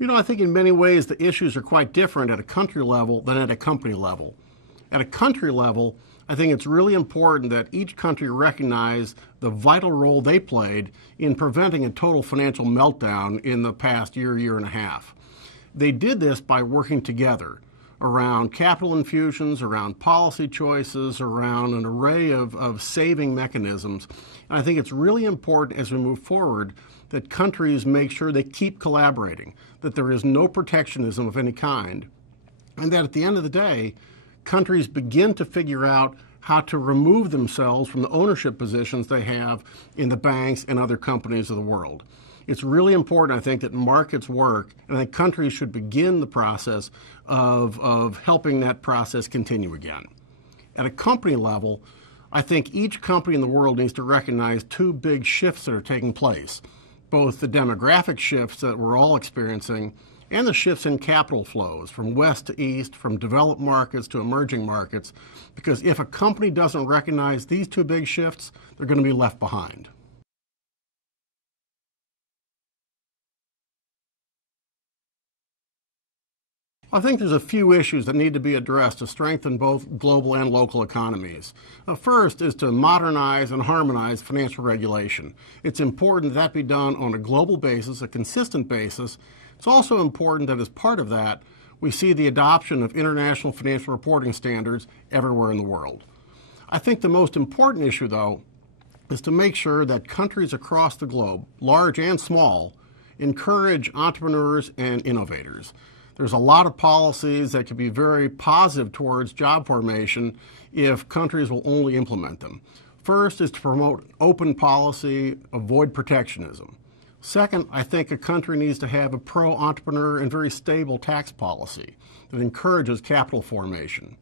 I think in many ways the issues are quite different at a country level than at a company level. At a country level, I think it's really important that each country recognize the vital role they played in preventing a total financial meltdown in the past year and a half. They did this by working together around capital infusions, around policy choices, around an array of saving mechanisms. And I think it's really important as we move forward that countries make sure they keep collaborating, that there is no protectionism of any kind, and that at the end of the day, countries begin to figure out how to remove themselves from the ownership positions they have in the banks and other companies of the world. It's really important, I think, that markets work, and that countries should begin the process of helping that process continue again. At a company level, I think each company in the world needs to recognize two big shifts that are taking place, both the demographic shifts that we're all experiencing and the shifts in capital flows from west to east, from developed markets to emerging markets, because if a company doesn't recognize these two big shifts, they're going to be left behind. I think there's a few issues that need to be addressed to strengthen both global and local economies. First is to modernize and harmonize financial regulation. It's important that be done on a global basis, a consistent basis. It's also important that as part of that, we see the adoption of international financial reporting standards everywhere in the world. I think the most important issue, though, is to make sure that countries across the globe, large and small, encourage entrepreneurs and innovators. There's a lot of policies that could be very positive towards job formation if countries will only implement them. First is to promote open policy, avoid protectionism. Second, I think a country needs to have a pro-entrepreneur and very stable tax policy that encourages capital formation.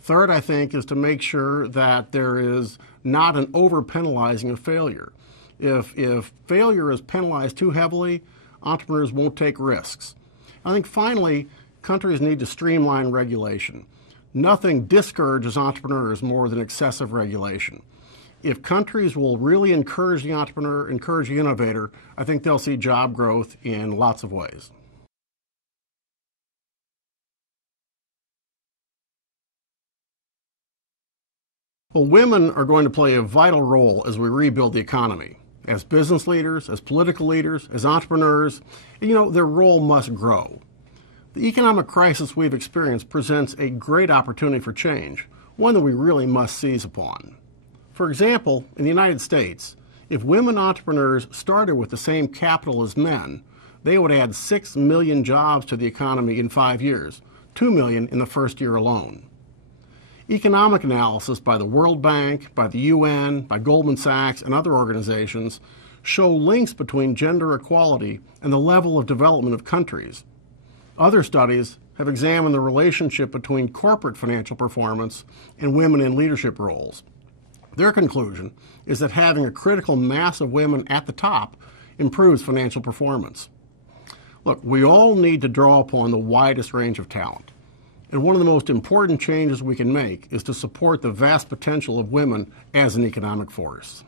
Third, I think, is to make sure that there is not an over-penalizing of failure. If failure is penalized too heavily, entrepreneurs won't take risks. I think finally, countries need to streamline regulation. Nothing discourages entrepreneurs more than excessive regulation. If countries will really encourage the entrepreneur, encourage the innovator, I think they'll see job growth in lots of ways. Well, women are going to play a vital role as we rebuild the economy. As business leaders, as political leaders, as entrepreneurs, their role must grow. The economic crisis we've experienced presents a great opportunity for change, one that we really must seize upon. For example, in the United States, if women entrepreneurs started with the same capital as men, they would add 6 million jobs to the economy in 5 years, 2 million in the first year alone. Economic analysis by the World Bank, by the UN, by Goldman Sachs, and other organizations show links between gender equality and the level of development of countries. Other studies have examined the relationship between corporate financial performance and women in leadership roles. Their conclusion is that having a critical mass of women at the top improves financial performance. Look, we all need to draw upon the widest range of talent. And one of the most important changes we can make is to support the vast potential of women as an economic force.